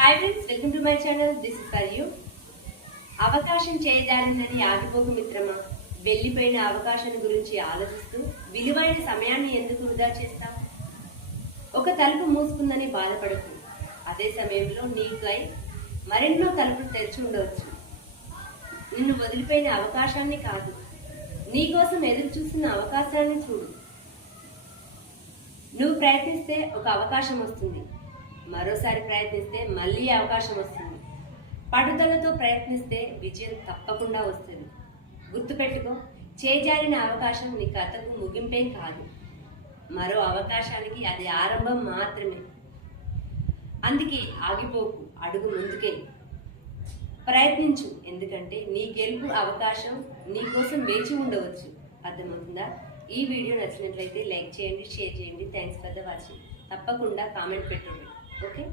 Hi friends, welcome to my channel. This is for you. అవకాశం చేయజారిందని ఆగిపోకు మిత్రమా. వెళ్లిపోయిన అవకాశం గురించి ఆలోచిస్తూ విలువైన సమయాన్ని ఎందుకు వృధా చేస్తావు? ఒక తలుపు మూసుకుందని బాధపడకు. అదే సమయంలో నీకై మరెన్నో తలుపులు తెరిచి ఉండవచ్చు. నిన్ను వదిలిపోయిన అవకాశాన్ని కాదు, నీకోసం ఎదురు చూస్తున్న అవకాశాన్ని చూడు. నువ్వు ప్రయత్నిస్తే ఒక అవకాశం వస్తుంది, మరోసారి ప్రయత్నిస్తే మళ్ళీ అవకాశం వస్తుంది. పట్టుదలతో ప్రయత్నిస్తే విజయం తప్పకుండా వస్తుంది. గుర్తుపెట్టుకో, చేజారిన అవకాశం నీ కథకు ముగింపేం కాదు, మరో అవకాశానికి అది ఆరంభం మాత్రమే. అందుకే ఆగిపోకు, అడుగు ముందుకే ప్రయత్నించు. ఎందుకంటే నీ గెలుపు అవకాశం నీ కోసం వేచి ఉండవచ్చు. అర్థమవుతుందా? ఈ వీడియో నచ్చినట్లయితే లైక్ చేయండి, షేర్ చేయండి. Thanks for the watching. తప్పకుండా కామెంట్ పెట్టండి. ఓకే.